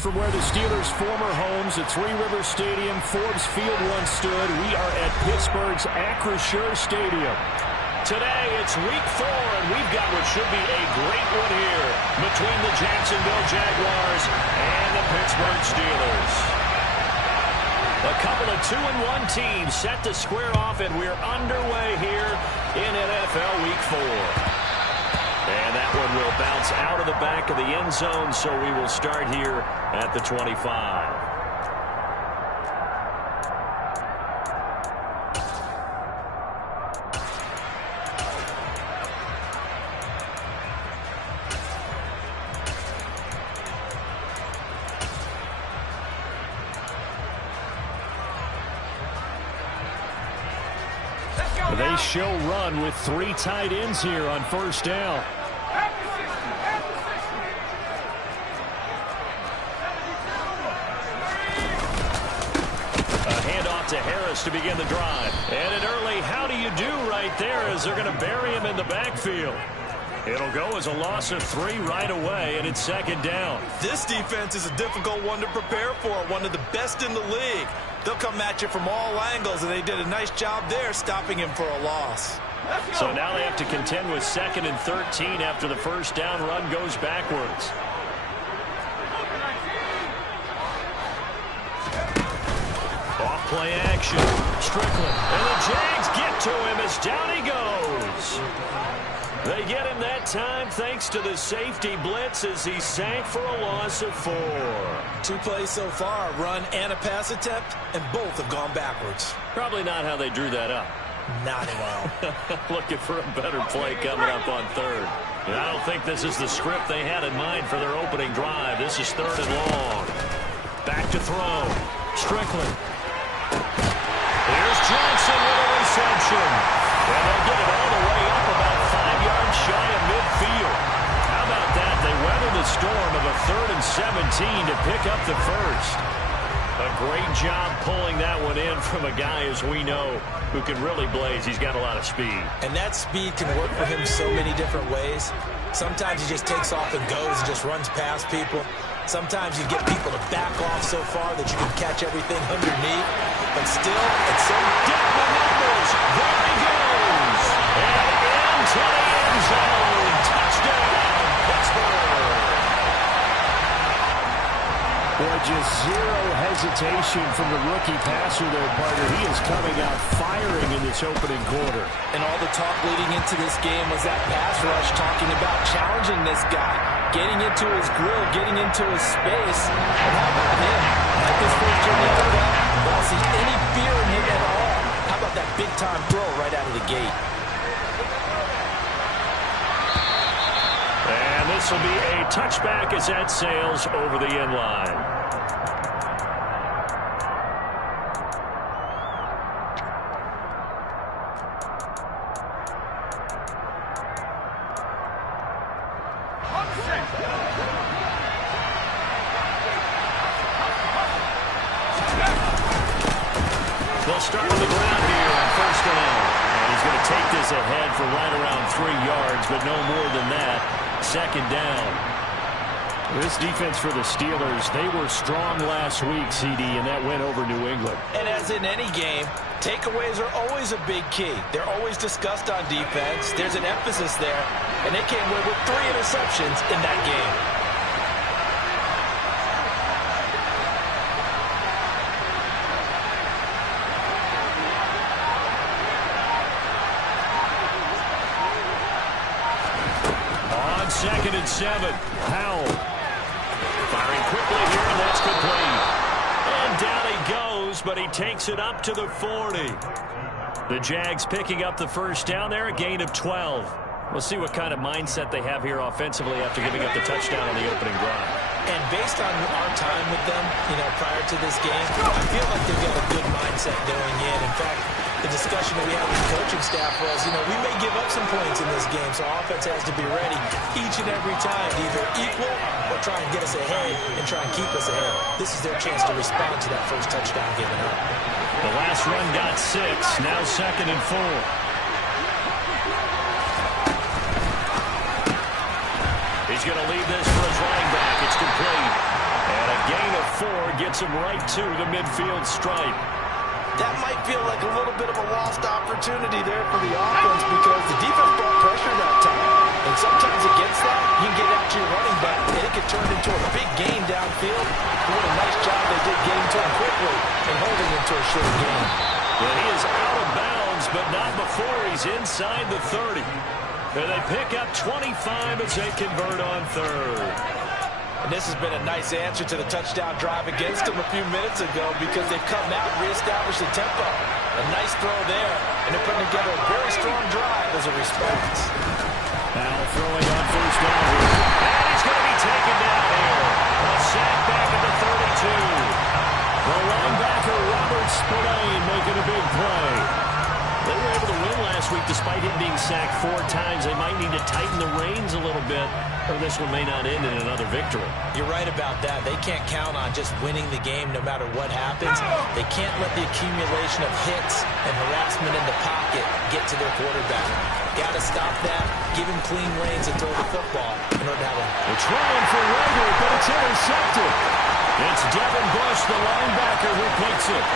from where the Steelers' former homes at Three Rivers Stadium, Forbes Field once stood. We are at Pittsburgh's Acrisure Stadium. Today, it's week 4, and we've got what should be a great one here between the Jacksonville Jaguars and the Pittsburgh Steelers. A couple of 2-1 teams set to square off, and we're underway here in NFL Week 4. And that one will bounce out of the back of the end zone, so we will start here at the 25. They show run with 3 tight ends here on first down. A handoff to Harris to begin the drive. And an early how do you do right there as they're going to bury him in the backfield. It'll go as a loss of 3 right away, and it's second down. This defense is a difficult one to prepare for, one of the best in the league. They'll come at you from all angles, and they did a nice job there stopping him for a loss. So now they have to contend with 2nd and 13 after the first down run goes backwards. Off-play action. Strickland. And the Jags get to him as down he goes. They get him that time thanks to the safety blitz as he sank for a loss of 4. 2 plays so far, a run and a pass attempt, and both have gone backwards. Probably not how they drew that up. Not well. Looking for a better play coming up on 3rd. And I don't think this is the script they had in mind for their opening drive. This is 3rd and long. Back to throw. Strickland. Here's Johnson with a reception. And they'll get it all the way up about 5 yards shy of midfield. How about that? They weather the storm of a 3rd and 17 to pick up the first. A great job pulling that one in from a guy, as we know, who can really blaze. He's got a lot of speed. And that speed can work for him so many different ways. Sometimes he just takes off and goes and just runs past people. Sometimes you get people to back off so far that you can catch everything underneath. But still, it's so different numbers. There he goes. And into the end zone. Touchdown, Pittsburgh. Boy, just zero hesitation from the rookie passer there, partner. He is coming out firing in this opening quarter. And all the talk leading into this game was that pass rush, talking about challenging this guy, getting into his grill, getting into his space. And how about him? At this first year in the NFL, I don't see any fear in him at all. How about that big-time throw right out of the gate? And this will be a touchback as that sails over the end line. They'll start on the ground here on first down. And he's going to take this ahead for right around 3 yards, but no more than that. Second down. This defense for the Steelers, they were strong last week, CD, and that went over New England. And as in any game, takeaways are always a big key. They're always discussed on defense. There's an emphasis there, and they came away with 3 interceptions in that game. Second and 7. Howell. Firing quickly here, and that's complete. And down he goes, but he takes it up to the 40. The Jags picking up the first down there, a gain of 12. We'll see what kind of mindset they have here offensively after giving up the touchdown on the opening drive. And based on our time with them, prior to this game, I feel like they've got a good mindset going in. In fact, the discussion that we had with the coaching staff was, we may give up some points in this game, so our offense has to be ready each and every time to either equal or try and get us ahead and try and keep us ahead. This is their chance to respond to that first touchdown given up. The last run got 6, now second and 4. He's going to leave this for his running back. It's complete. And a gain of 4 gets him right to the midfield stripe. That might feel like a little bit of a lost opportunity there for the offense because the defense brought pressure that time. And sometimes against that, you can get out to your running back, and it could turn into a big gain downfield. What a nice job they did getting to him quickly and holding him to a short gain. And he is out of bounds, but not before he's inside the 30. And they pick up 25 as they convert on third. And this has been a nice answer to the touchdown drive against them a few minutes ago because they've come out and reestablished the tempo. A nice throw there, and they're putting together a very strong drive as a response. Now throwing on first down here. And he's going to be taken down here. A sack back at the 32. The linebacker, Robert Spillane, making a big play. They were able to win last week despite him being sacked 4 times. They might need to tighten the reins a little bit, or this one may not end in another victory. You're right about that. They can't count on just winning the game no matter what happens. They can't let the accumulation of hits and harassment in the pocket get to their quarterback. Got to stop that, give him clean reins and throw the football in order to have a... They're trying for Rager, but it's intercepted. It's Devin Bush, the linebacker, who picks it.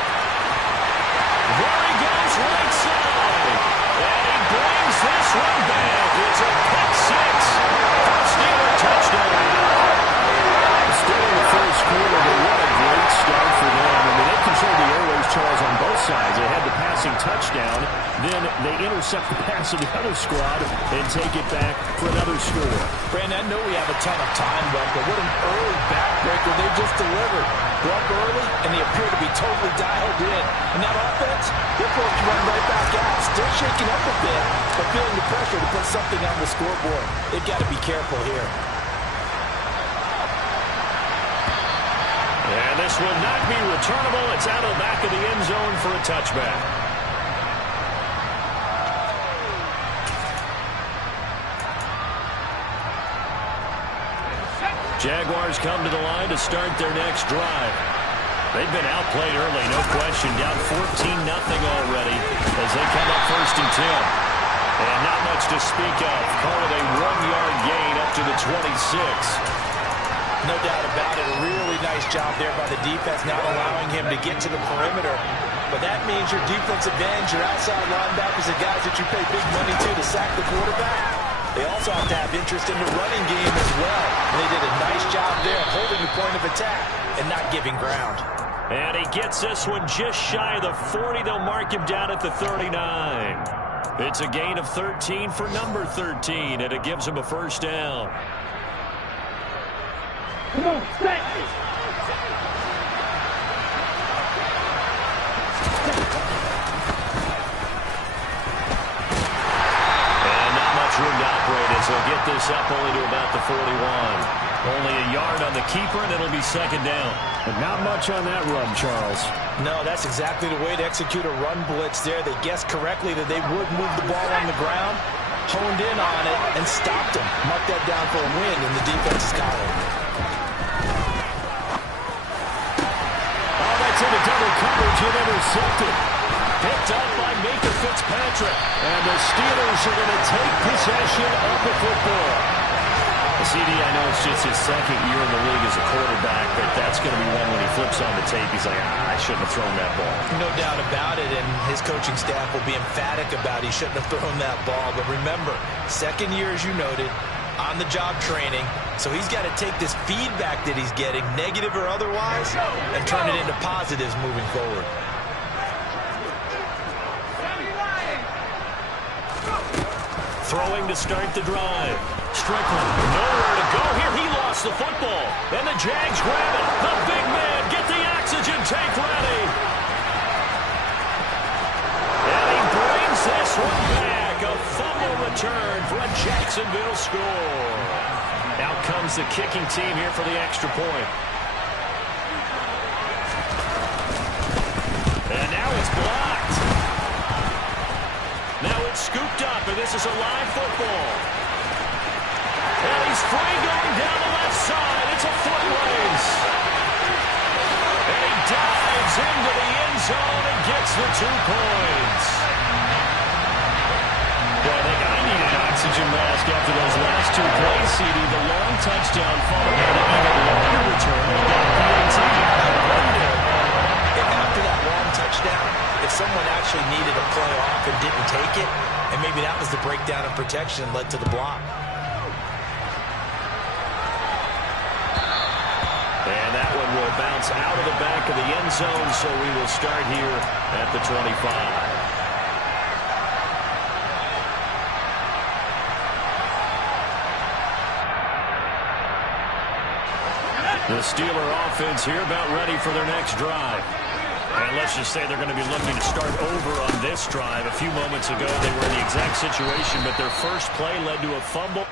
There he goes, right side. And he brings this one back. It's a pick 6. Steeler touchdown. Still in the first quarter, but what a great start for them. I mean, they controlled the airways, Charles, on both sides. They had the passing touchdown. Then they intercept the pass of the other squad and take it back for another score. Brandon, I know we have a ton of time left, but what an early backbreaker they just delivered. They're up early, and they appear to be totally dialed in. And that offense, they're forced to run right back out. Still shaking up a bit, but feeling the pressure to put something on the scoreboard. They've got to be careful here. And this will not be returnable. It's out of the back of the end zone for a touchback. Jaguars come to the line to start their next drive. They've been outplayed early, no question. Down 14-0 already as they come up 1st and 10. And not much to speak of. Call it a 1-yard gain up to the 26. No doubt about it. A really nice job there by the defense, not allowing him to get to the perimeter. But that means your defensive ends, your outside linebackers, the guys that you pay big money to sack the quarterback. They also have to have interest in the running game as well. And they did a nice job there holding the point of attack and not giving ground. And he gets this one just shy of the 40. They'll mark him down at the 39. It's a gain of 13 for number 13, and it gives him a first down. Come on, stay. Room to operate as they'll get this up only to about the 41. Only a yard on the keeper, and it'll be 2nd down. But not much on that run, Charles. No, that's exactly the way to execute a run blitz there. They guessed correctly that they would move the ball on the ground, honed in on it, and stopped him. Mark that down for a win in the defense's column. Oh, that's into double coverage and intercepted. Picked up by Mika Fitzpatrick. And the Steelers are going to take possession of the football. CD, I know it's just his 2nd year in the league as a quarterback, but that's going to be one when he flips on the tape. He's like, I shouldn't have thrown that ball. No doubt about it, and his coaching staff will be emphatic about he shouldn't have thrown that ball. But remember, 2nd year, as you noted, on-the-job training, so he's got to take this feedback that he's getting, negative or otherwise, and turn it into positives moving forward. Throwing to start the drive. Strickland, nowhere to go here. He lost the football. And the Jags grab it. The big man, get the oxygen tank ready. And he brings this one back. A fumble return for a Jacksonville score. Out comes the kicking team here for the extra point. And now it's blocked. Now it's scooped up, and this is a live football. And he's free going down the left side. It's a foot race. And he dives into the end zone and gets the 2 points. Boy, I think I need an oxygen mask after those last 2 plays, CD. The long touchdown followed by the even longer return. touchdown if someone actually needed a play off and didn't take it, and maybe that was the breakdown in protection and led to the block. And that one will bounce out of the back of the end zone, so we will start here at the 25. The Steeler offense here about ready for their next drive. And let's just say they're going to be looking to start over on this drive. A few moments ago, they were in the exact situation, but their first play led to a fumble.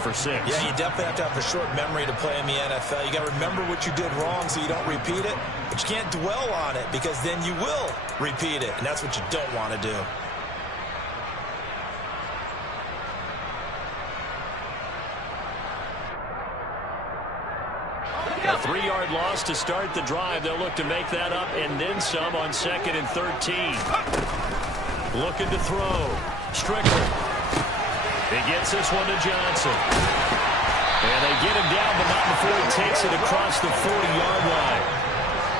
for 6. Yeah, you definitely have to have a short memory to play in the NFL. You got to remember what you did wrong so you don't repeat it. But you can't dwell on it because then you will repeat it. And that's what you don't want to do. A 3-yard loss to start the drive. They'll look to make that up and then some on 2nd and 13. Looking to throw. Strickland. He gets this one to Johnson. And they get him down, but not before he takes it across the 40-yard line.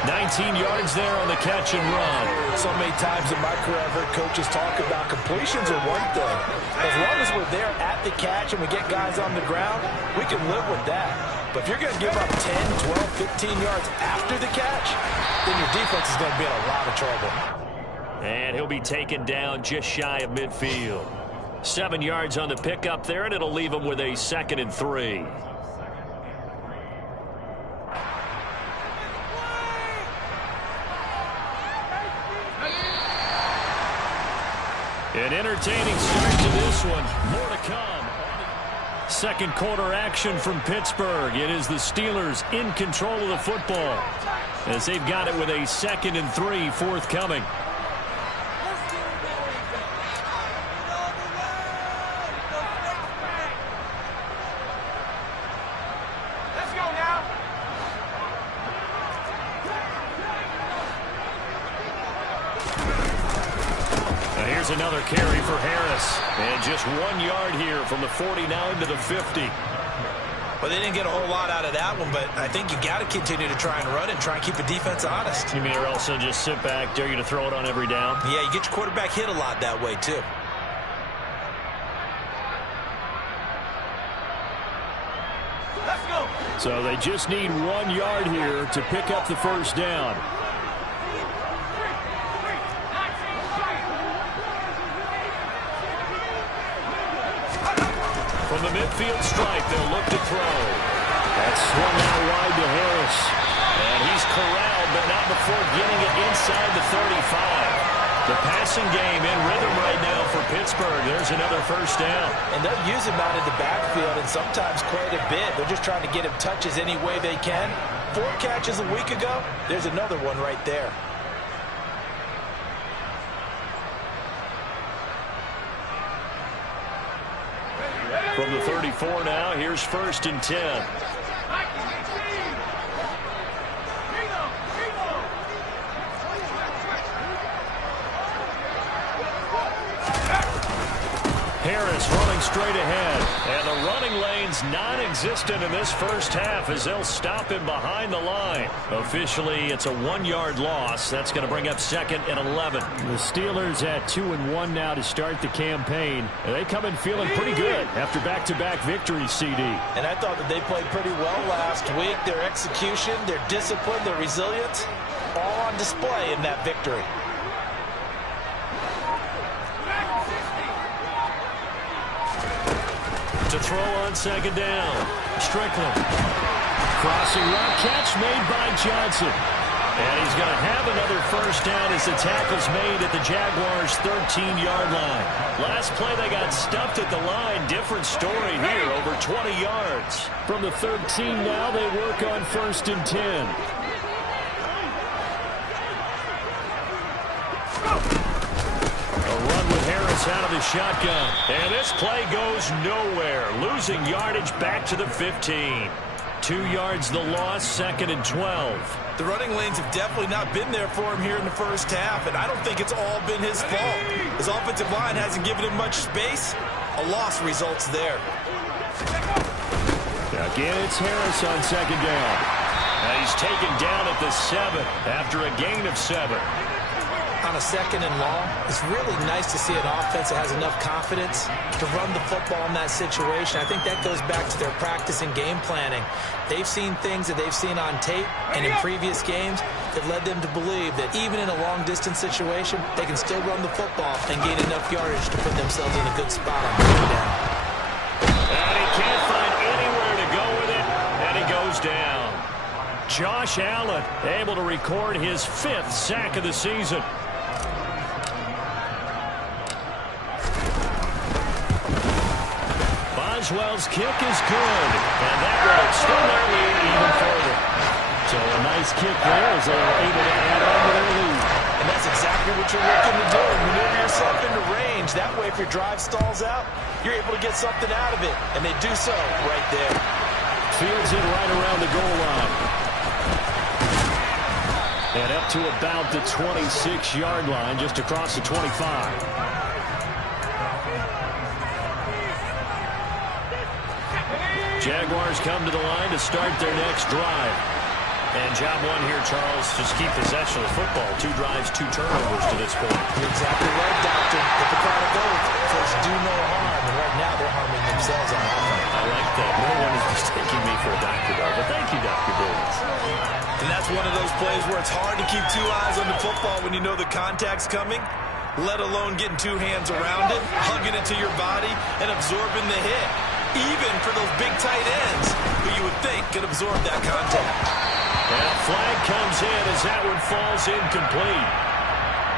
19 yards there on the catch and run. So many times in my career I've heard coaches talk about completions are one thing. As long as we're there at the catch and we get guys on the ground, we can live with that. But if you're going to give up 10, 12, 15 yards after the catch, then your defense is going to be in a lot of trouble. And he'll be taken down just shy of midfield. 7 yards on the pickup there, and it'll leave him with a 2nd and 3. An entertaining start to this one. More to come. Second quarter action from Pittsburgh. It is the Steelers in control of the football as they've got it with a 2nd and 3 forthcoming. Another carry for Harris. And just 1 yard here from the 49 to the 50. Well, they didn't get a whole lot out of that one, but I think you got to continue to try and run and try and keep the defense honest. You mean or else they'll just sit back, dare you to throw it on every down? Yeah, you get your quarterback hit a lot that way, too. Let's go. So they just need 1 yard here to pick up the first down. From the midfield stripe, they'll look to throw. That's swung out wide to Harris. And he's corralled, but not before getting it inside the 35. The passing game in rhythm right now for Pittsburgh. There's another first down. And they'll use him out in the backfield, and sometimes quite a bit. They're just trying to get him touches any way they can. 4 catches a week ago. There's another one right there. From the 34 now, here's 1st and 10. Harris running straight ahead. And the running lane's non-existent in this first half as they'll stop him behind the line. Officially, it's a 1 yard loss. That's going to bring up 2nd and 11. The Steelers at 2-1 now to start the campaign. And they come in feeling pretty good after back-to-back victories, CD. And I thought that they played pretty well last week. Their execution, their discipline, their resilience, all on display in that victory. To throw on 2nd down. Strickland. Crossing route catch made by Johnson. And he's going to have another first down as the tackle's made at the Jaguars' 13-yard line. Last play they got stuffed at the line. Different story here, over 20 yards. From the 13 now they work on 1st and 10. Out of the shotgun. And this play goes nowhere. Losing yardage back to the 15. 2 yards the loss, 2nd and 12. The running lanes have definitely not been there for him here in the first half, and I don't think it's all been his fault. His offensive line hasn't given him much space. A loss results there. Again, it's Harris on 2nd down. And he's taken down at the 7 after a gain of 7. On a 2nd and long, it's really nice to see an offense that has enough confidence to run the football in that situation. I think that goes back to their practice and game planning. They've seen things that they've seen on tape and in previous games that led them to believe that even in a long-distance situation, they can still run the football and gain enough yardage to put themselves in a good spot on third down. And he can't find anywhere to go with it, and he goes down. Josh Allen able to record his 5th sack of the season. Boswell's kick is good. And that will extend their lead even further. So a nice kick there as they were able to add on to their lead. And that's exactly what you're looking to do. Maneuver yourself into range. That way, if your drive stalls out, you're able to get something out of it. And they do so right there. Fields it right around the goal line. And up to about the 26-yard line, just across the 25. Jaguars come to the line to start their next drive. And job one here, Charles, just keep possession of the football. 2 drives, 2 turnovers to this point. You're exactly right, Doctor. Hippocratic oath. First, do no harm. And right now, they're harming themselves on offense. I like that. No one is mistaking me for a doctor, though. But thank you, Dr. Davis. And that's one of those plays where it's hard to keep 2 eyes on the football when you know the contact's coming, let alone getting 2 hands around it, hugging it to your body, and absorbing the hit. Even for those big tight ends who you would think could absorb that contact. And a flag comes in as that one falls incomplete.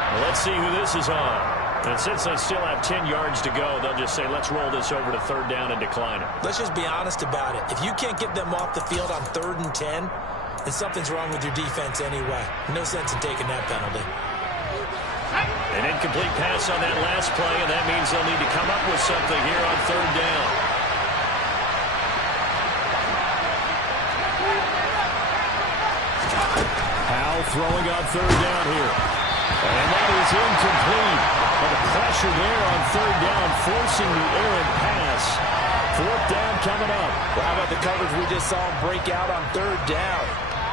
Well, let's see who this is on. And since they still have 10 yards to go, they'll just say, let's roll this over to 3rd down and decline it. Let's just be honest about it. If you can't get them off the field on 3rd and 10, then something's wrong with your defense anyway. No sense in taking that penalty. An incomplete pass on that last play, and that means they'll need to come up with something here on 3rd down. Throwing on 3rd down here. And that is incomplete. But the pressure there on 3rd down, forcing the errant pass. 4th down coming up. Well, how about the coverage we just saw him break out on 3rd down?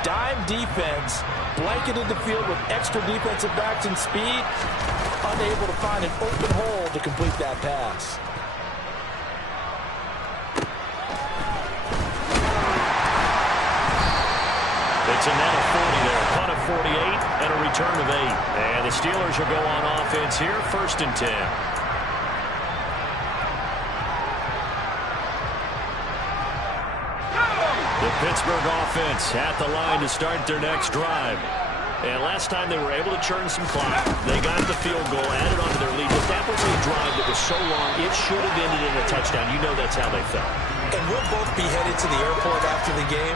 Dime defense, blanketed the field with extra defensive backs and speed, unable to find an open hole to complete that pass. It's a net of 40 there, a punt of 48, and a return of 8. And the Steelers will go on offense here, 1st and 10. The Pittsburgh offense at the line to start their next drive. And last time they were able to churn some clock. They got the field goal, added onto their lead. But that was a drive that was so long, it should have ended in a touchdown. You know that's how they felt. And we'll both be headed to the airport after the game.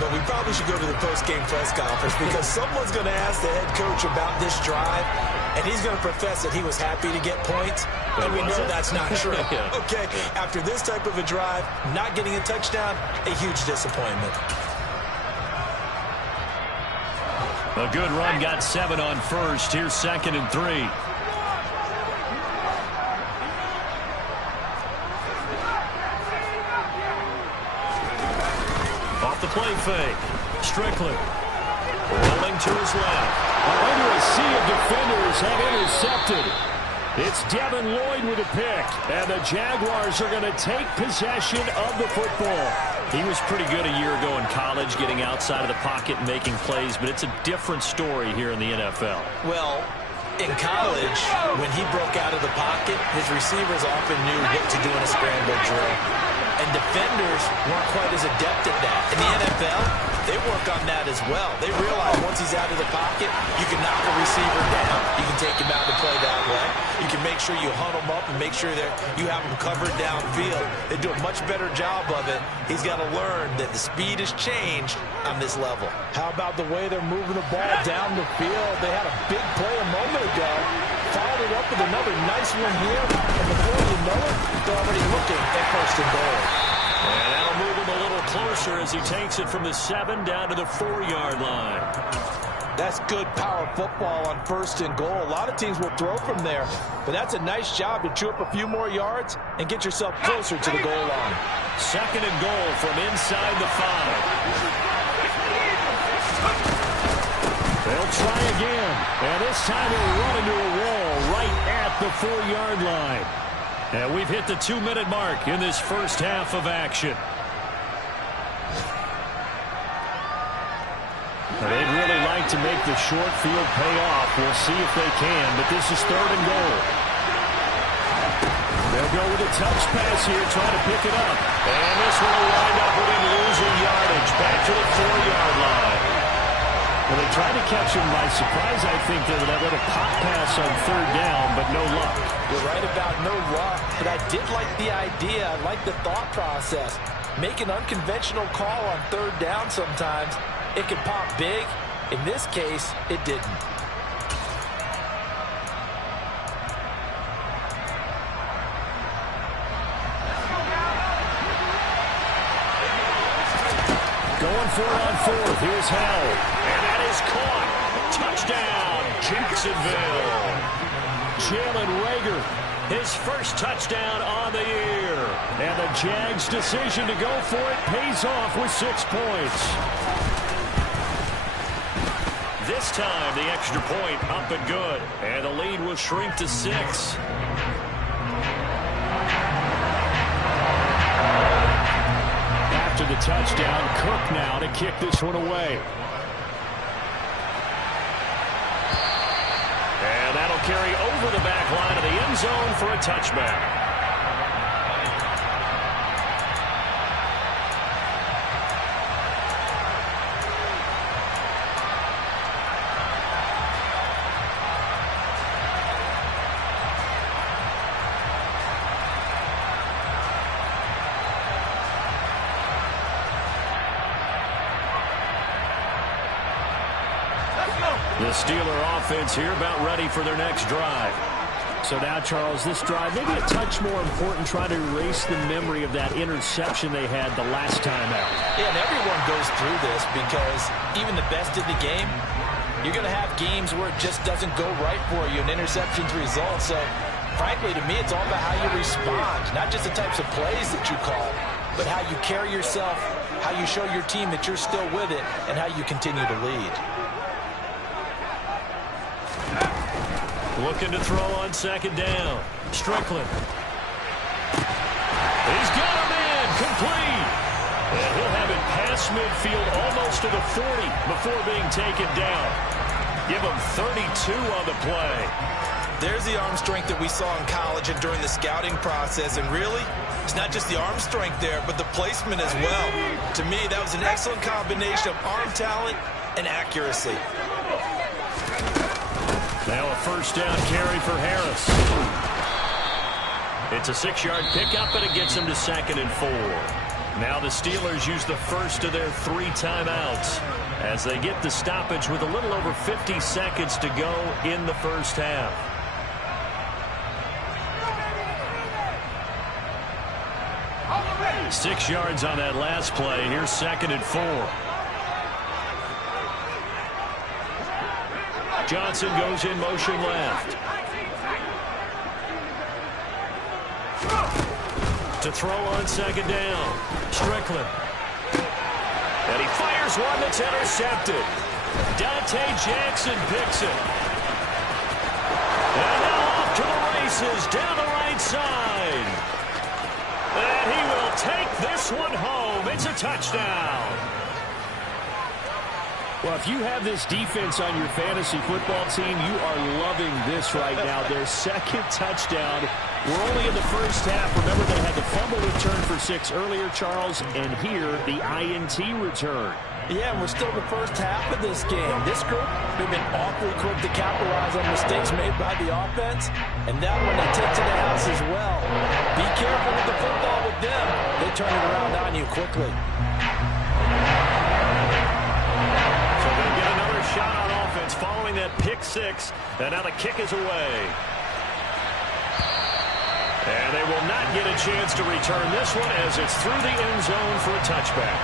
But we probably should go to the post-game press conference because someone's going to ask the head coach about this drive, and he's going to profess that he was happy to get points, and we know that's not true. Yeah. Okay, after this type of a drive, not getting a touchdown, a huge disappointment. A good run, got 7 on 1st. Here's 2nd and 3. Play fake. Strickland rolling to his left. Under a sea of defenders have intercepted. It's Devin Lloyd with a pick. And the Jaguars are going to take possession of the football. He was pretty good a year ago in college, getting outside of the pocket and making plays, but it's a different story here in the NFL. Well, in college, when he broke out of the pocket, his receivers often knew what to do in a scramble drill. And defenders weren't quite as adept at that. In the NFL, they work on that as well. They realize once he's out of the pocket, you can knock a receiver down. You can take him out to play that way. You can make sure you hunt him up and make sure that you have him covered downfield. They do a much better job of it. He's got to learn that the speed has changed on this level. How about the way they're moving the ball down the field? They had a big play a moment ago. Followed it up with another nice one here. And before you know it, they're already looking at 1st and goal. And that'll move him a little closer as he takes it from the 7 down to the 4-yard line. That's good power football on 1st and goal. A lot of teams will throw from there, but that's a nice job to chew up a few more yards and get yourself closer to the goal line. 2nd and goal from inside the 5. They'll try again, and this time they'll run into a wall right at the 4-yard line. And we've hit the 2-minute mark in this first half of action. They'd really like to make the short field pay off. We'll see if they can, but this is 3rd and goal. They'll go with a touch pass here, trying to pick it up. And this one will wind up with him losing yardage back to the 4-yard line. Well, they tried to catch him by surprise, I think, there with that little pop pass on third down, but no luck. You're right about no luck, but I did like the idea. I like the thought process. Make an unconventional call on third down sometimes. It can pop big. In this case, it didn't. Going for it on fourth. Here's Hell. And that is caught. Touchdown, Jacksonville. Jalen Reagor, His first touchdown on the year. and the Jags' decision to go for it pays off with 6 points. This time, the extra point up and good. And the lead will shrink to 6. After the touchdown, Cook now to kick this one away. And that'll carry over the back line of the end zone for a touchback. The Steeler offense here about ready for their next drive. So now, Charles, this drive maybe a touch more important, trying to erase the memory of that interception they had the last time out. Yeah, and everyone goes through this because even the best in the game, you're going to have games where it just doesn't go right for you and interceptions result. So, frankly, to me, it's all about how you respond, not just the types of plays that you call, but how you carry yourself, how you show your team that you're still with it, and how you continue to lead. Looking to throw on second down. Strickland. He's got him in. Complete. And he'll have it past midfield almost to the 40 before being taken down. Give him 32 on the play. There's the arm strength that we saw in college and during the scouting process. And really, it's not just the arm strength there, but the placement as well. To me, that was an excellent combination of arm talent and accuracy. Now a first down carry for Harris. It's a 6-yard pickup, and it gets him to 2nd and 4. Now the Steelers use the first of their 3 timeouts as they get the stoppage with a little over 50 seconds to go in the first half. Six yards on that last play. Here's 2nd and 4. Johnson goes in motion left. To throw on second down. Strickland. And he fires one that's intercepted. Dante Jackson picks it. And now off to the races down the right side. And he will take this one home. It's a touchdown. Well, if you have this defense on your fantasy football team, you are loving this right now. Their 2nd touchdown. We're only in the first half. Remember, they had the fumble return for 6 earlier, Charles, and here the INT return. Yeah, and we're still in the first half of this game. This group, they've been awfully quick to capitalize on mistakes made by the offense, and that one they take to the house as well. Be careful with the football with them. They turn it around on you quickly. Shot on offense following that pick 6, and now the kick is away. And they will not get a chance to return this one as it's through the end zone for a touchback.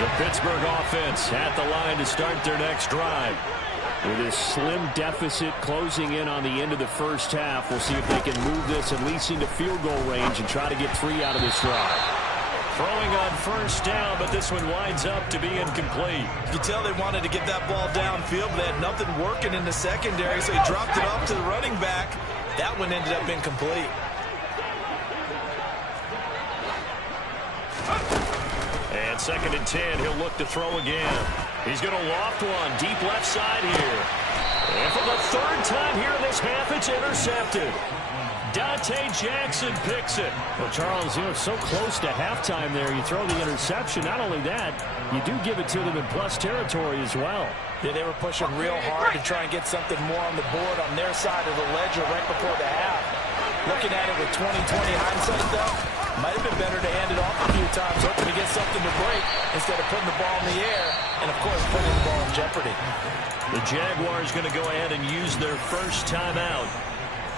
The Pittsburgh offense at the line to start their next drive. With this slim deficit closing in on the end of the first half, we'll see if they can move this at least into field goal range and try to get 3 out of this drive. Throwing on first down, but this one winds up to be incomplete. You could tell they wanted to get that ball downfield, but they had nothing working in the secondary, so he dropped it off to the running back. That one ended up incomplete. And 2nd and 10, he'll look to throw again. He's going to loft one deep left side here. And for the 3rd time here in this half, it's intercepted. Dante Jackson picks it. Well, Charles, so close to halftime there. You throw the interception. Not only that, you do give it to them in plus territory as well. Yeah, they were pushing real hard to try and get something more on the board on their side of the ledger right before the half. Looking at it with 20/20 hindsight, though, might have been better to hand it off a few times, hoping to get something to break instead of putting the ball in the air and, of course, putting the ball in jeopardy. The Jaguars going to go ahead and use their first timeout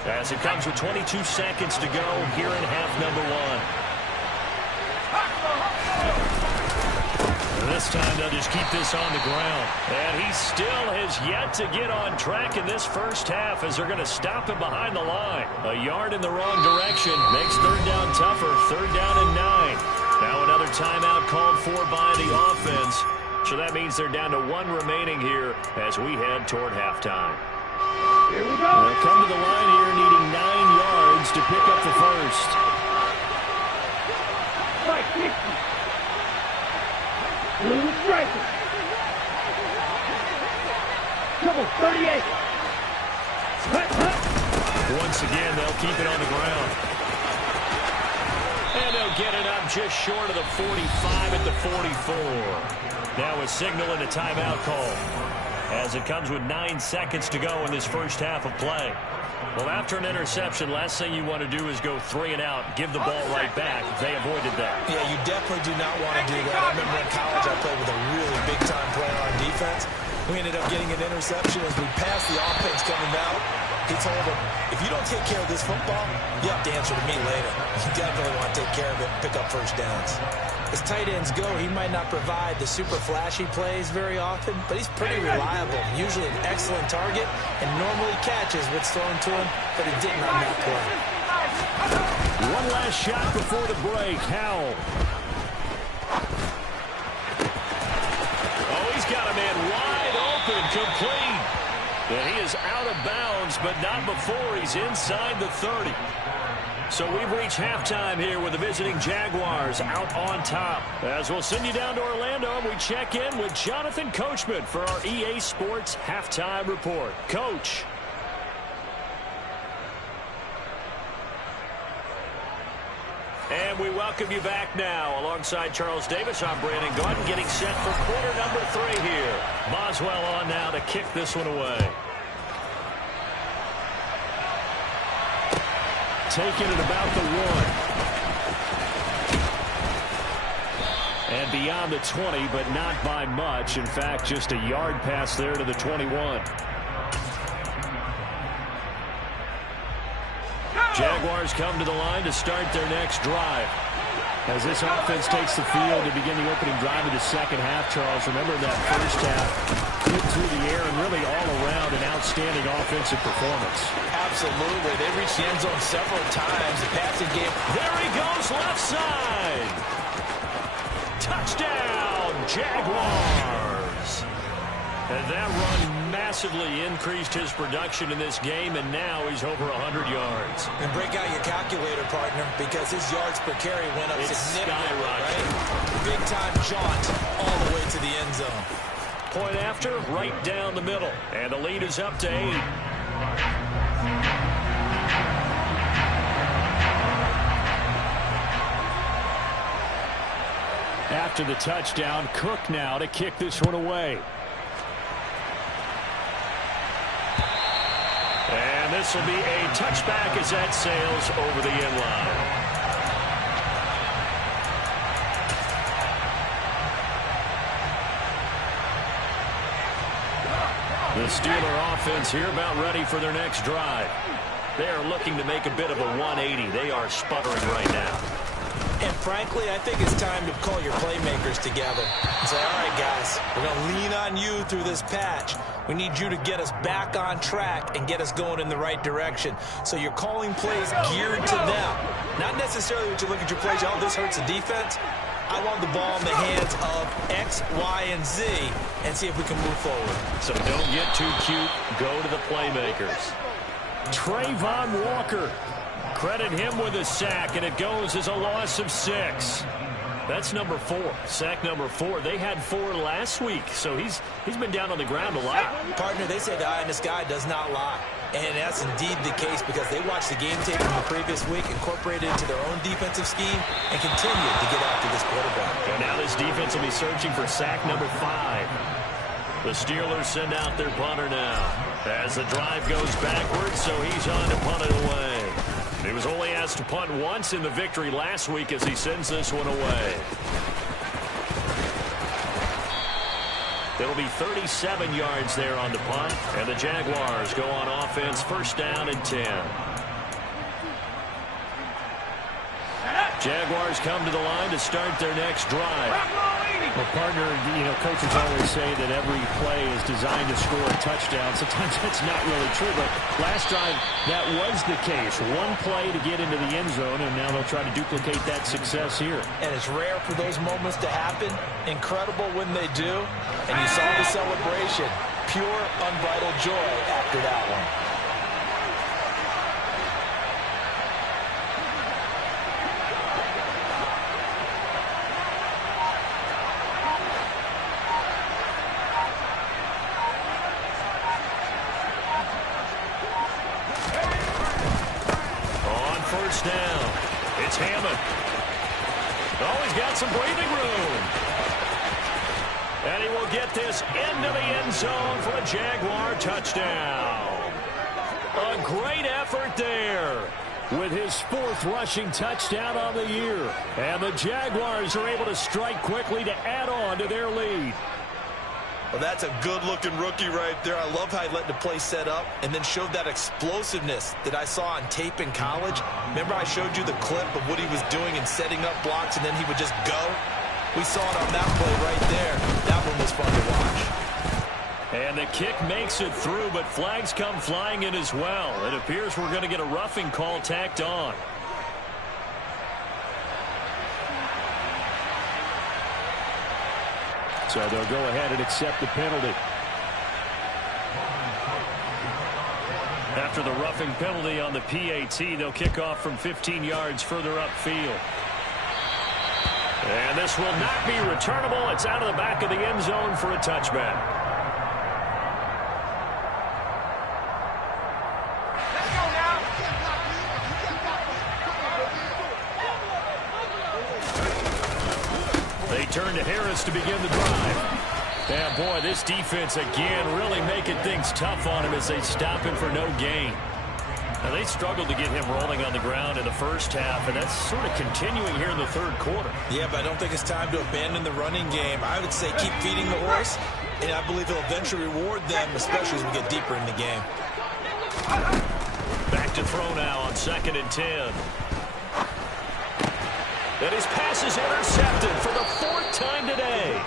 as it comes with 22 seconds to go here in half number 1. This time they'll just keep this on the ground. And he still has yet to get on track in this first half as they're going to stop him behind the line. A yard in the wrong direction makes third down tougher. Third down and 9. Now another timeout called for by the offense. So that means they're down to 1 remaining here as we head toward halftime. Here we go. They'll come to the line here needing 9 yards to pick up the first. Right, 60. Blue striker. Come on, 38. Once again, they'll keep it on the ground. And they'll get it up just short of the 45 at the 44. Now a signal and a timeout call as it comes with 9 seconds to go in this first half of play. Well, after an interception, last thing you want to do is go 3 and out, give the ball right back. They avoided that. Yeah, you definitely do not want to do that. I remember in college I played with a really big-time player on defense. We ended up getting an interception as we passed the offense coming out. He told him, if you don't take care of this football, you have to answer to me later. You definitely want to take care of it and pick up first downs. As tight ends go, he might not provide the super flashy plays very often, but he's pretty reliable. Usually an excellent target and normally catches what's thrown to him, but he didn't on that play. One last shot before the break. Howell. Oh, he's got a man wide open, complete. And he is out of bounds, but not before he's inside the 30. So we've reached halftime here with the visiting Jaguars out on top. As we'll send you down to Orlando, and we check in with Jonathan Coachman for our EA Sports Halftime Report. Coach. And we welcome you back now. Alongside Charles Davis, I'm Brandon Gaudin, getting set for quarter number 3 here. Boswell on now to kick this one away. Taking it about the 1. And beyond the 20, but not by much. In fact, just a yard pass there to the 21. Jaguars come to the line to start their next drive. As this offense takes the field to begin the opening drive of the second half, Charles, remember that first half, good through the air and really all around an outstanding offensive performance. Absolutely. They reached the end zone several times. The passing game. There he goes, left side. Touchdown, Jaguars. And that run massively increased his production in this game, and now he's over 100 yards. And break out your calculator, partner, because his yards per carry went up significantly, right? Big-time jaunt all the way to the end zone. Point after, right down the middle. And the lead is up to 8. After the touchdown, Cook now to kick this one away. And this will be a touchback as that sails over the end line. The Steeler offense here about ready for their next drive. They are looking to make a bit of a 180. They are sputtering right now. And frankly, I think it's time to call your playmakers together and say, all right, guys, we're going to lean on you through this patch. We need you to get us back on track and get us going in the right direction. So you're calling plays geared to them. Not necessarily when you look at your plays, oh, this hurts the defense. I want the ball in the hands of X, Y, and Z and see if we can move forward. So don't get too cute. Go to the playmakers. Trayvon Walker. Credit him with a sack, and it goes as a loss of 6. That's number 4. Sack number 4. They had 4 last week, so he's been down on the ground a lot. Partner, they say the eye in the sky does not lie. And that's indeed the case because they watched the game tape from the previous week, incorporated it into their own defensive scheme, and continued to get after this quarterback. And now this defense will be searching for sack number 5. The Steelers send out their punter now. As the drive goes backwards, so he's on to punt it away. He was only asked to punt once in the victory last week as he sends this one away. It'll be 37 yards there on the punt, and the Jaguars go on offense, first down and 10. Jaguars come to the line to start their next drive. Well, partner, coaches always say that every play is designed to score a touchdown. Sometimes that's not really true, but last drive, that was the case. One play to get into the end zone, and now they'll try to duplicate that success here. And it's rare for those moments to happen. Incredible when they do. And you saw the celebration. Pure, unbridled joy after that one. Down. It's Hammond. Oh, he's got some breathing room. And he will get this into the end zone for a Jaguar touchdown. A great effort there. With his 4th rushing touchdown on the year. And the Jaguars are able to strike quickly to add on to their lead. Well, that's a good-looking rookie right there. I love how he let the play set up and then showed that explosiveness that I saw on tape in college. Remember I showed you the clip of what he was doing and setting up blocks, and then he would just go? We saw it on that play right there. That one was fun to watch. And the kick makes it through, but flags come flying in as well. It appears we're going to get a roughing call tacked on. So they'll go ahead and accept the penalty. After the roughing penalty on the PAT, they'll kick off from 15 yards further upfield. And this will not be returnable. It's out of the back of the end zone for a touchback. They turn to Harris to begin the drive. And boy, this defense again really making things tough on him as they stop him for no gain. Now, they struggled to get him rolling on the ground in the first half, and that's sort of continuing here in the third quarter. Yeah, but I don't think it's time to abandon the running game. I would say keep feeding the horse, and I believe he'll eventually reward them, especially as we get deeper in the game. Back to throw now on 2nd and 10. And his pass is intercepted for the 4th time today.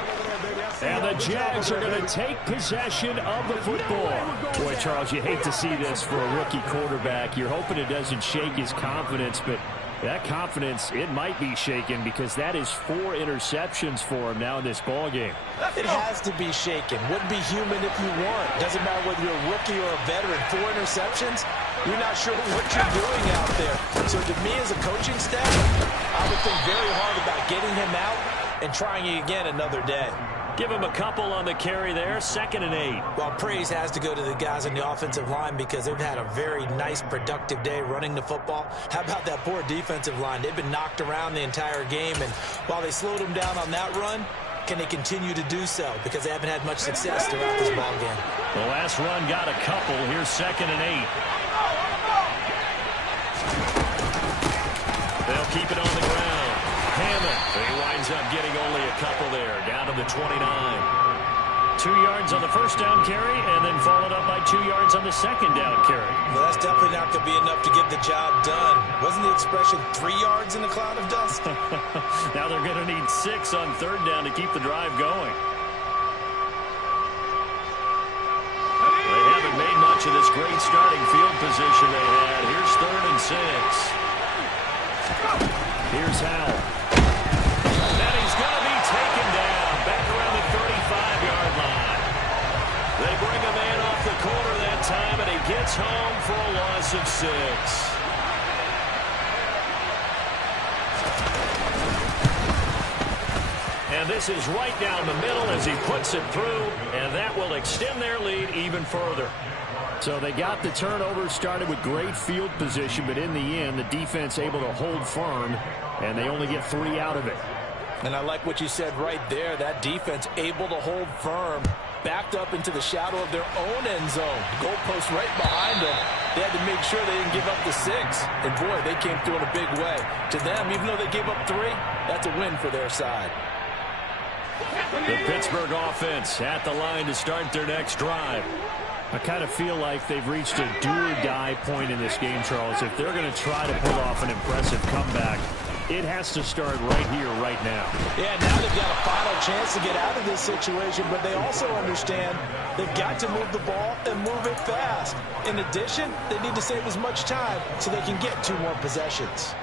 And the Jags are going to take possession of the football. Boy, Charles, you hate to see this for a rookie quarterback. You're hoping it doesn't shake his confidence, but that confidence, it might be shaken because that is 4 interceptions for him now in this ballgame. It has to be shaken. Wouldn't be human if you weren't. Doesn't matter whether you're a rookie or a veteran. 4 interceptions, you're not sure what you're doing out there. So to me as a coaching staff, I would think very hard about getting him out and trying it again another day. Give him a couple on the carry there, 2nd and 8. Well, praise has to go to the guys on the offensive line because they've had a very nice, productive day running the football. How about that poor defensive line? They've been knocked around the entire game, and while they slowed them down on that run, can they continue to do so? Because they haven't had much success throughout this ball game. The last run got a couple. Here's 2nd and 8. They'll keep it on the ground. Hammond. He winds up getting only a couple there, down to the 29. 2 yards on the first down carry, and then followed up by 2 yards on the second down carry. Well, that's definitely not going to be enough to get the job done. Wasn't the expression 3 yards in a cloud of dust? Now they're going to need 6 on 3rd down to keep the drive going. They haven't made much of this great starting field position they had. Here's 3rd and 6. Here's Howell. And he's going to be taken down back around the 35-yard line. They bring a man off the corner that time, and he gets home for a loss of 6. And this is right down the middle as he puts it through, and that will extend their lead even further. So they got the turnover, started with great field position, but in the end, the defense able to hold firm, and they only get 3 out of it. And I like what you said right there. That defense able to hold firm, backed up into the shadow of their own end zone. Goalpost right behind them. They had to make sure they didn't give up the 6. And, boy, they came through in a big way. To them, even though they gave up 3, that's a win for their side. The Pittsburgh offense at the line to start their next drive. I kind of feel like they've reached a do-or-die point in this game, Charles. If they're going to try to pull off an impressive comeback, it has to start right here, right now. Yeah, now they've got a final chance to get out of this situation, but they also understand they've got to move the ball and move it fast. In addition, they need to save as much time so they can get 2 more possessions.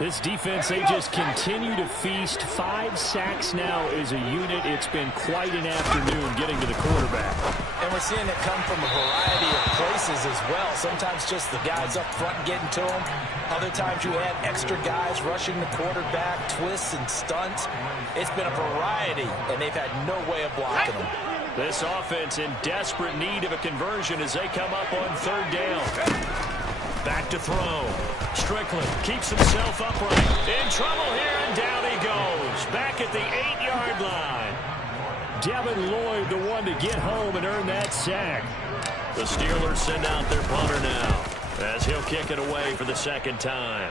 This defense, they just continue to feast. 5 sacks now as a unit. It's been quite an afternoon getting to the quarterback. And we're seeing it come from a variety of places as well. Sometimes just the guys up front getting to them. Other times you add extra guys rushing the quarterback, twists and stunts. It's been a variety, and they've had no way of blocking them. This offense in desperate need of a conversion as they come up on 3rd down. Back to throw. Strickland keeps himself upright. In trouble here, and down he goes. Back at the 8-yard line. Devin Lloyd, the one to get home and earn that sack. The Steelers send out their punter now as he'll kick it away for the 2nd time.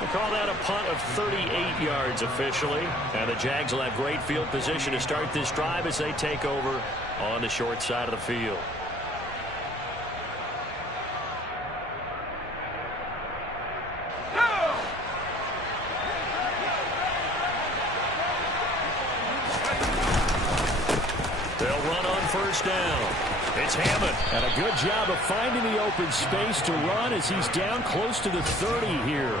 We'll call that a punt of 38 yards officially. And the Jags will have great field position to start this drive as they take over on the short side of the field. They'll run on 1st down. It's Hammond. And a good job of finding the open space to run as he's down close to the 30 here.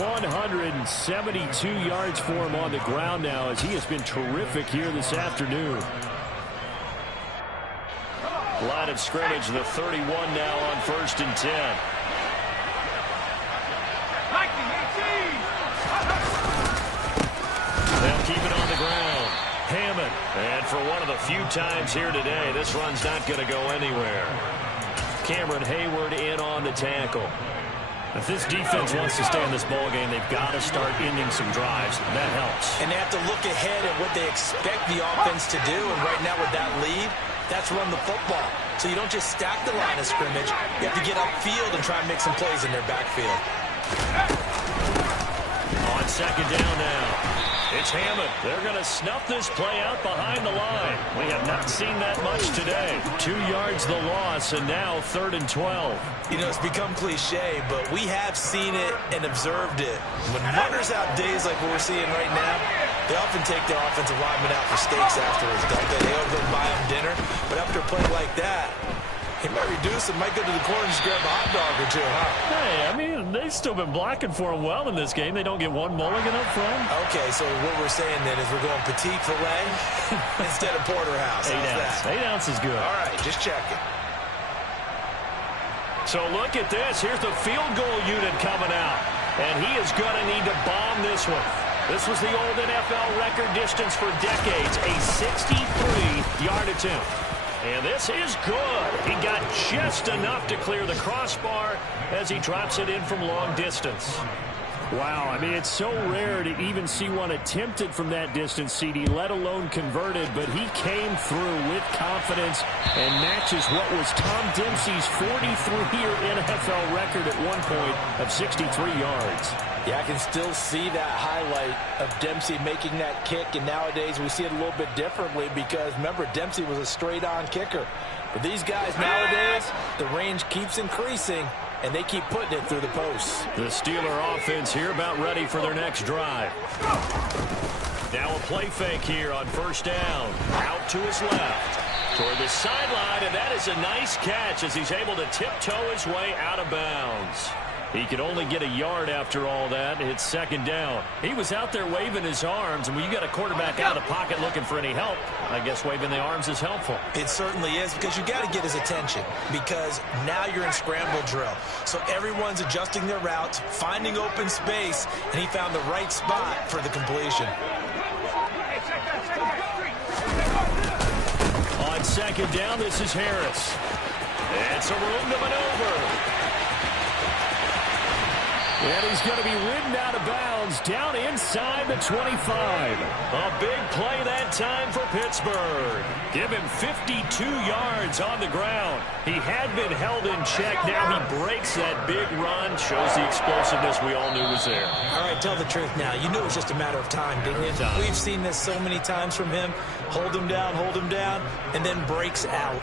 172 yards for him on the ground now as he has been terrific here this afternoon. Line of scrimmage, the 31 now on 1st and 10. They'll keep it on the ground. Hammond. And for one of the few times here today, this run's not going to go anywhere. Cameron Hayward in on the tackle. If this defense wants to stay in this ballgame, they've got to start ending some drives. That helps. And they have to look ahead at what they expect the offense to do. And right now with that lead, that's run the football. So you don't just stack the line of scrimmage. You have to get upfield and try and make some plays in their backfield. On 2nd down now. It's Hammond. They're going to snuff this play out behind the line. We have not seen that much today. 2 yards the loss, and now 3rd and 12. You know, it's become cliche, but we have seen it and observed it. When runners out days like what we're seeing right now, they often take their offensive linemen out for steaks afterwards, don't they? They go buy them dinner. But after a play like that, he might reduce it, might go to the corner and just grab a hot dog or 2, huh? Hey, I mean, they've still been blocking for him well in this game. They don't get one mulligan up front. Okay, so what we're saying then is we're going petite filet instead of porterhouse. 8 ounce. 8 ounce is good. All right, just checking. So look at this. Here's the field goal unit coming out. And he is going to need to bomb this one. This was the old NFL record distance for decades, a 63-yard attempt. And this is good. He got just enough to clear the crossbar as he drops it in from long distance. Wow, I mean, it's so rare to even see one attempted from that distance, CD, let alone converted, but he came through with confidence and matches what was Tom Dempsey's 43-year NFL record at one point of 63 yards. Yeah, I can still see that highlight of Dempsey making that kick, and nowadays we see it a little bit differently because, remember, Dempsey was a straight-on kicker. But these guys nowadays, the range keeps increasing, and they keep putting it through the posts. The Steeler offense here about ready for their next drive. Now a play fake here on 1st down. Out to his left. Toward the sideline, and that is a nice catch as he's able to tiptoe his way out of bounds. He could only get a yard after all that. It's 2nd down. He was out there waving his arms, and when you got a quarterback out of the pocket looking for any help, I guess waving the arms is helpful. It certainly is, because you got to get his attention, because now you're in scramble drill. So everyone's adjusting their routes, finding open space, and he found the right spot for the completion. second down. This is Harris. It's a room to maneuver. And he's going to be ridden out of bounds down inside the 25. A big play that time for Pittsburgh. Give him 52 yards on the ground. He had been held in check. Now he breaks that big run. Shows the explosiveness we all knew was there. All right, tell the truth now. You knew it was just a matter of time, didn't you? We've seen this so many times from him. Hold him down, and then breaks out.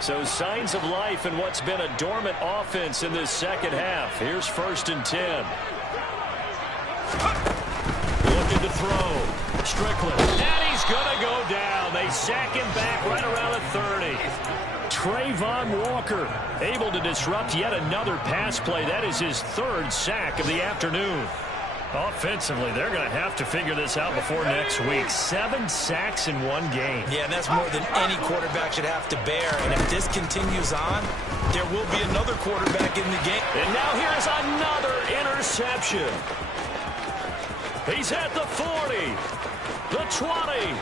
So signs of life in what's been a dormant offense in this second half. Here's 1st and 10. Looking to throw. Strickland. And he's going to go down. They sack him back right around the 30. Trayvon Walker able to disrupt yet another pass play. That is his 3rd sack of the afternoon. Offensively, they're going to have to figure this out before next week. 7 sacks in one game. Yeah, and that's more than any quarterback should have to bear. And if this continues on, there will be another quarterback in the game. And now here's another interception. He's at the 40, the 20.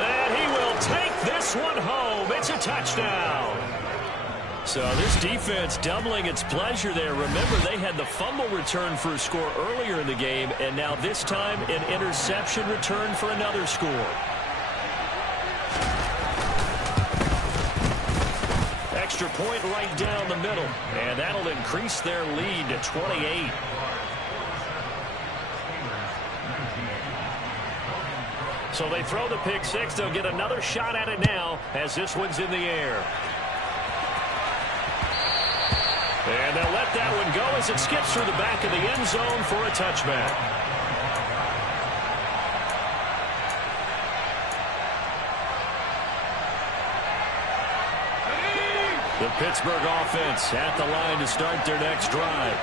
And he will take this one home. It's a touchdown. So this defense doubling its pleasure there. Remember, they had the fumble return for a score earlier in the game, and now this time an interception return for another score. Extra point right down the middle, and that'll increase their lead to 28. So they throw the pick six. They'll get another shot at it now as this one's in the air. And they'll let that one go as it skips through the back of the end zone for a touchback. The Pittsburgh offense at the line to start their next drive.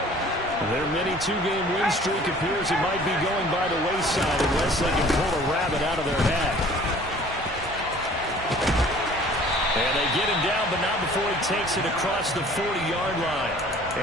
Their mini two-game win streak appears it might be going by the wayside unless they can pull a rabbit out of their hat. And they get him down, but not before he takes it across the 40-yard line.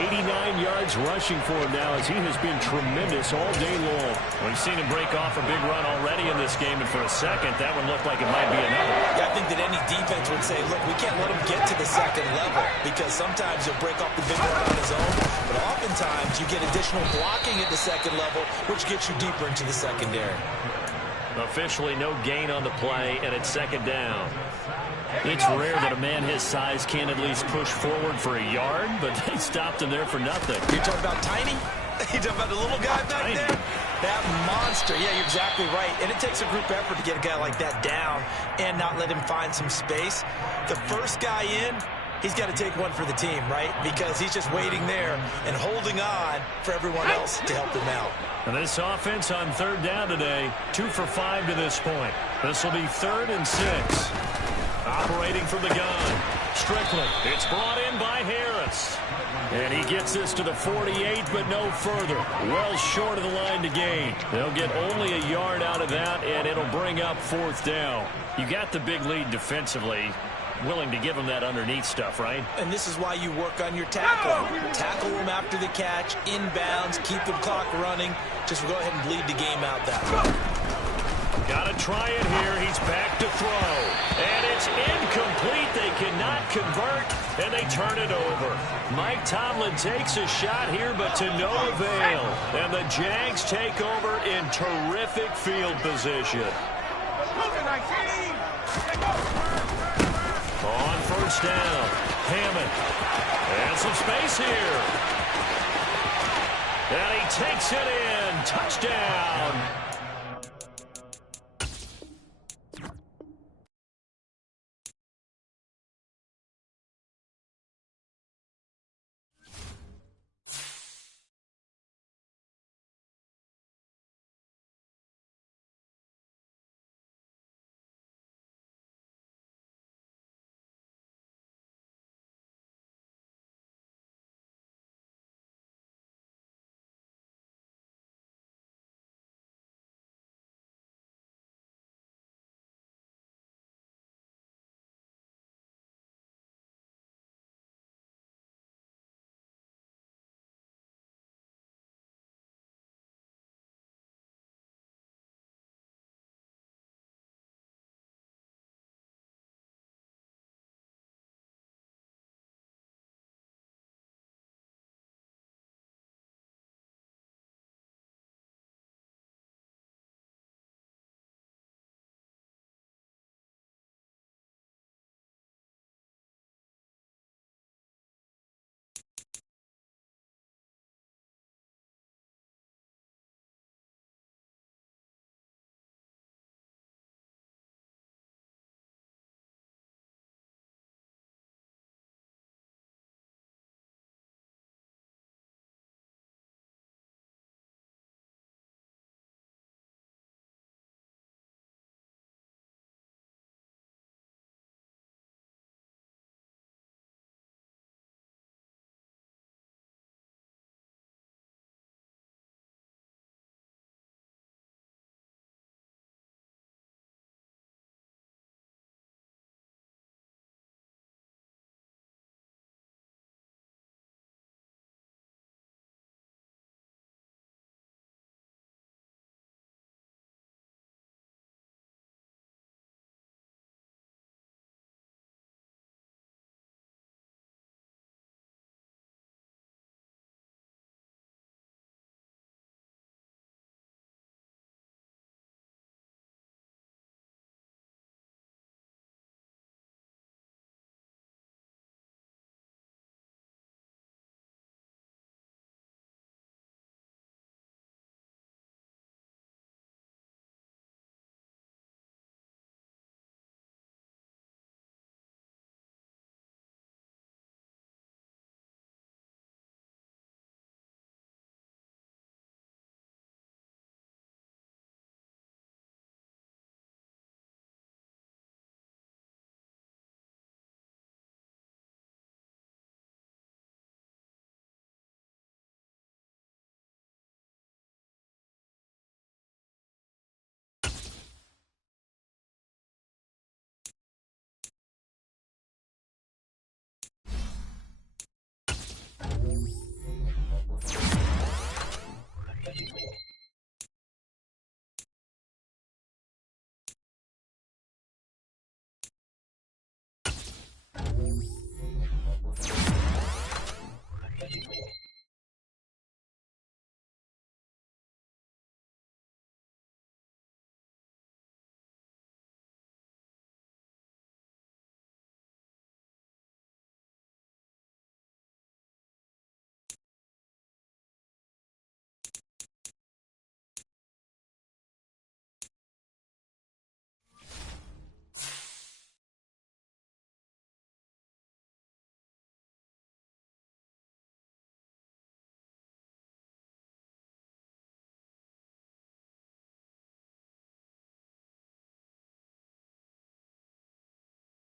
89 yards rushing for him now as he has been tremendous all day long. We've seen him break off a big run already in this game, and for a second, that one looked like it might be another. Yeah, I think that any defense would say, look, we can't let him get to the second level because sometimes he'll break off the big run on his own, but oftentimes you get additional blocking at the second level, which gets you deeper into the secondary. Officially no gain on the play, and it's second down. It's rare that a man his size can at least push forward for a yard, but they stopped him there for nothing. You're talking about Tiny? You're talking about the little guy back there? That monster. Yeah, you're exactly right. And it takes a group effort to get a guy like that down and not let him find some space. The first guy in, he's got to take one for the team, right? Because he's just waiting there and holding on for everyone else to help him out. And this offense on third down today, 2 for 5 to this point. This will be 3rd and 6. Operating from the gun. Strickland. It's brought in by Harris. And he gets this to the 48, but no further. Well short of the line to gain. They'll get only a yard out of that, and it'll bring up 4th down. You got the big lead defensively. Willing to give him that underneath stuff, right? And this is why you work on your tackle. Tackle him after the catch, inbounds, keep the clock running. Just go ahead and bleed the game out that way. Got to try it here. He's back to throw. And it's incomplete. They cannot convert, and they turn it over. Mike Tomlin takes a shot here, but to no avail. And the Jags take over in terrific field position. On first down, Hammond. And some space here. And he takes it in. Touchdown.